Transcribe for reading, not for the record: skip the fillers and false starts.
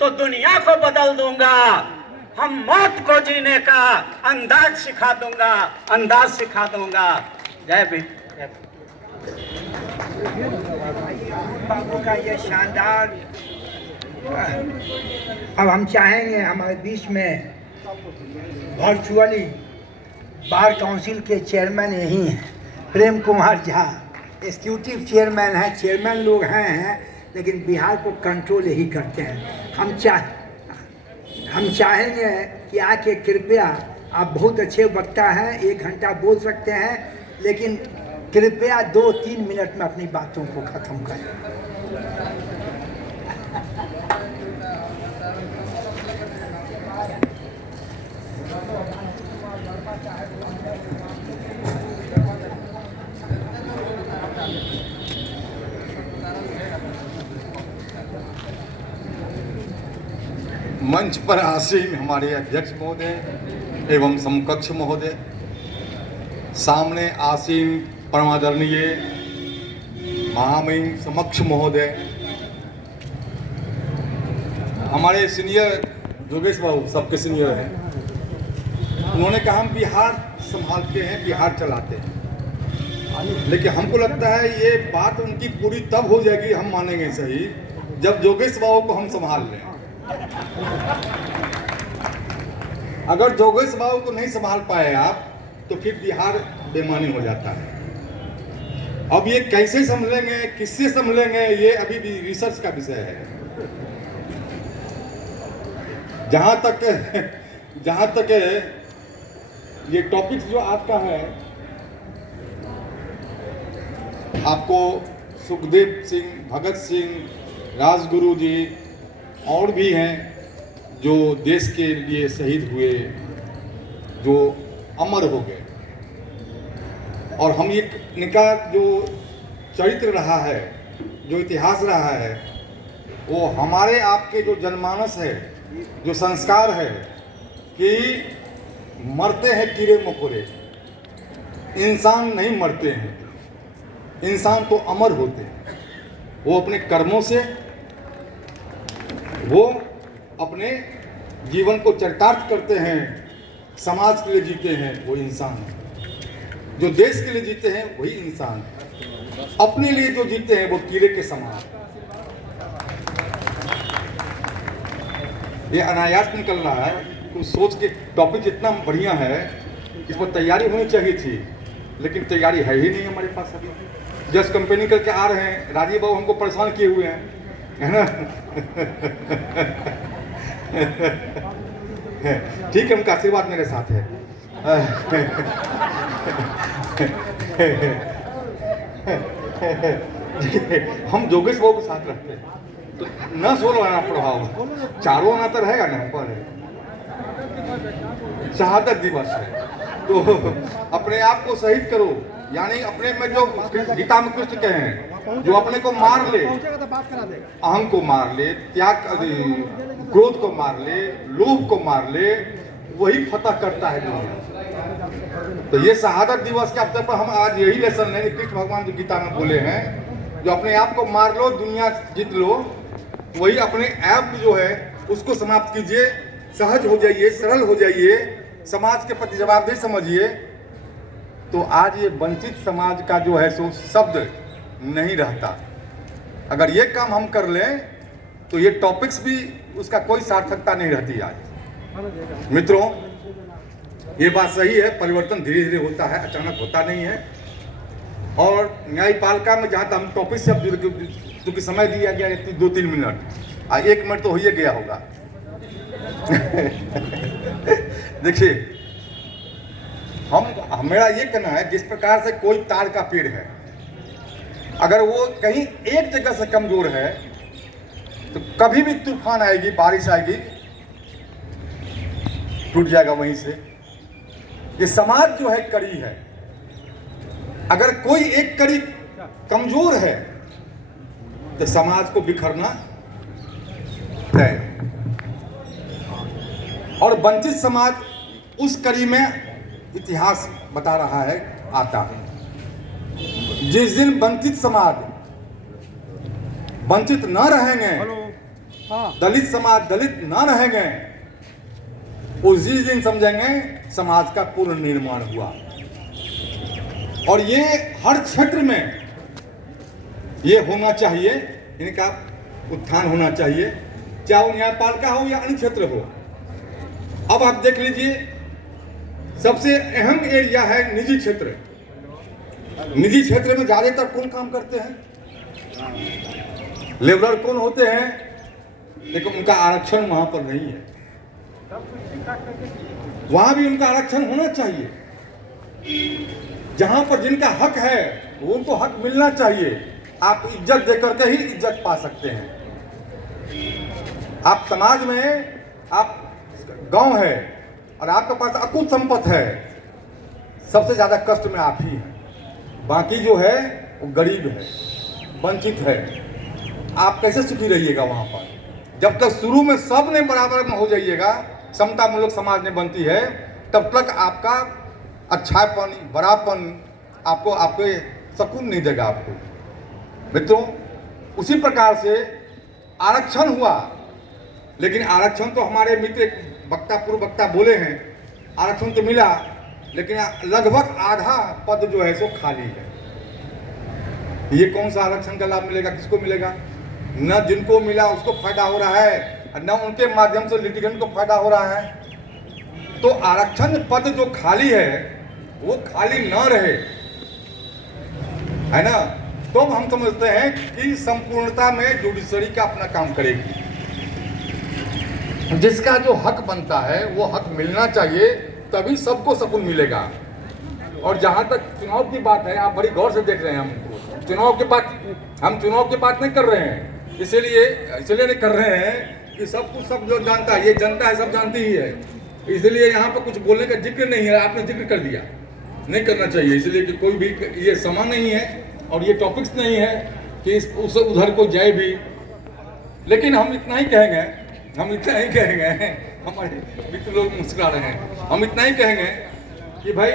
तो दुनिया को बदल दूंगा। हम मौत को जीने का अंदाज सिखा दूंगा, अंदाज सिखा दूंगा। जय भीम। बाबू का ये शानदार, अब हम चाहेंगे हमारे बीच में वर्चुअली बार काउंसिल के चेयरमैन यही हैं, प्रेम कुमार झा एग्जीक्यूटिव चेयरमैन हैं, चेयरमैन लोग हैं लेकिन बिहार को कंट्रोल यही करते हैं। हम चाहेंगे कि आके कृपया, आप बहुत अच्छे वक्ता हैं, 1 घंटा बोल सकते हैं, लेकिन कृपया 2-3 मिनट में अपनी बातों को ख़त्म करें। मंच पर आसीन हमारे अध्यक्ष महोदय एवं समकक्ष महोदय, सामने आसीन परमादरणीय महामहिम समक्ष महोदय, हमारे सीनियर योगेश बाबू सबके सीनियर हैं। उन्होंने कहा हम बिहार संभालते हैं, बिहार चलाते हैं, लेकिन हमको लगता है ये बात उनकी पूरी तब हो जाएगी, हम मानेंगे सही, जब योगेश बाबू को हम संभाल लें। अगर योगेश बाबू को नहीं संभाल पाए आप, तो फिर बिहार बेमानी हो जाता है। अब ये कैसे संभलेंगे, किससे संभलेंगे, ये अभी भी रिसर्च का विषय है। जहां तक ये टॉपिक जो आपका है, आपको सुखदेव सिंह, भगत सिंह, राजगुरु जी और भी हैं जो देश के लिए शहीद हुए, जो अमर हो गए, और हम ये इनका जो चरित्र रहा है, जो इतिहास रहा है, वो हमारे आपके जो जनमानस है, जो संस्कार है कि मरते हैं कीड़े मकोड़े, इंसान नहीं मरते हैं, इंसान तो अमर होते हैं। वो अपने कर्मों से, वो अपने जीवन को चरितार्थ करते हैं, समाज के लिए जीते हैं, वो इंसान है। जो देश के लिए जीते हैं वही इंसान है, अपने लिए जो जीते हैं वो कीड़े के समान। ये अनायास निकल रहा है, कुछ सोच के टॉपिक इतना बढ़िया है, इस पर तैयारी होनी चाहिए थी, लेकिन तैयारी है ही नहीं हमारे पास। अभी जस्ट कंपनी करके आ रहे हैं, राजीव बाबू हमको परेशान किए हुए हैं, है ना। ठीक है, उनका आशीर्वाद मेरे साथ है। हम योगेश बाबू के साथ रहते हैं, तो न सोलो आना प्रभाव, चारों आना तो रहेगा ना पर। शहादत दिवस है, तो अपने आप को शहीद करो, यानी अपने में जो गीता में कृष्ण कहे हैं, जो अपने को मार ले, अहम को मार ले, त्याग, क्रोध को मार ले, लोभ को मार ले, वही फतह करता है दुनिया। तो ये शहादत दिवस के अवसर पर हम आज यही लेसन लेंगे, कृष्ण भगवान जो गीता में बोले हैं, जो अपने आप को मार लो, दुनिया जीत लो, वही अपने आप जो है उसको समाप्त कीजिए, सहज हो जाइए, सरल हो जाइए, समाज के प्रति जवाबदेही समझिए। तो आज ये वंचित समाज का जो है सो शब्द नहीं रहता। अगर ये काम हम कर लें तो ये टॉपिक्स भी, उसका कोई सार्थकता नहीं रहती। आज मित्रों, ये बात सही है, परिवर्तन धीरे धीरे होता है, अचानक होता नहीं है। और न्यायपालिका में जहाँ तक हम टॉपिक से, क्योंकि समय दिया गया 2-3 मिनट, 1 मिनट तो हो ही गया होगा। देखिए, मेरा ये कहना है, जिस प्रकार से कोई तार का पेड़ है, अगर वो कहीं एक जगह से कमजोर है तो कभी भी तूफान आएगी, बारिश आएगी, टूट जाएगा वहीं से। ये समाज जो है कड़ी है, अगर कोई एक कड़ी कमजोर है तो समाज को बिखरना तय। और वंचित समाज उस कड़ी में इतिहास बता रहा है, आता है। जिस दिन वंचित समाज वंचित न रहेंगे, दलित समाज दलित ना रहेंगे, उसी दिन समझेंगे समाज का पूर्ण निर्माण हुआ। और ये हर क्षेत्र में ये होना चाहिए, इनका उत्थान होना चाहिए, चाहे वो न्यायपालिका हो या अन्य क्षेत्र हो। अब आप देख लीजिए, सबसे अहम एरिया है निजी क्षेत्र। निजी क्षेत्र में ज्यादातर कौन काम करते हैं? लेबरर कौन होते हैं? लेकिन उनका आरक्षण वहां पर नहीं है। वहां भी उनका आरक्षण होना चाहिए। जहां पर जिनका हक है वो उनको हक मिलना चाहिए। आप इज्जत देकर के ही इज्जत पा सकते हैं। आप समाज में, आप गांव है और आपके पास अकुत संपत्ति है, सबसे ज्यादा कष्ट में आप ही हैं। बाकी जो है वो गरीब है, वंचित है। आप कैसे सुखी रहिएगा वहां पर? जब तक शुरू में सब ने बराबर में हो जाइएगा, समता मूलक समाज ने बनती है, तब तक आपका अच्छापन, बड़ापन आपको आपके सुकून नहीं देगा आपको। मित्रों, उसी प्रकार से आरक्षण हुआ, लेकिन आरक्षण तो हमारे मित्र वक्ता पूर्व वक्ता बोले हैं, आरक्षण तो मिला, लेकिन लगभग आधा पद जो है सो खाली है। ये कौन सा आरक्षण का लाभ मिलेगा? किसको मिलेगा? न जिनको मिला उसको फायदा हो रहा है, न उनके माध्यम से लिटिगेंट को फायदा हो रहा है। तो आरक्षण पद जो खाली है वो खाली न रहे, है ना? तो हम समझते हैं कि संपूर्णता में जुडिशरी का अपना काम करेगी। जिसका जो हक बनता है वो हक मिलना चाहिए, तभी सबको सुकून मिलेगा। और जहां तक चुनाव की बात है, आप बड़ी गौर से देख रहे हैं। हम चुनाव की बात नहीं कर रहे हैं, इसलिए नहीं कर रहे हैं कि सब कुछ सब जो जानता है, ये जनता है, सब जानती ही है। इसलिए यहाँ पर कुछ बोलने का जिक्र नहीं है। आपने जिक्र कर दिया, नहीं करना चाहिए, इसलिए कि कोई भी ये समय नहीं है और ये टॉपिक्स नहीं है कि उस उधर को जाए भी। लेकिन हम इतना ही कहेंगे, हमारे मित्र लोग मुस्कुरा रहे हैं, हम इतना ही कहेंगे कि भाई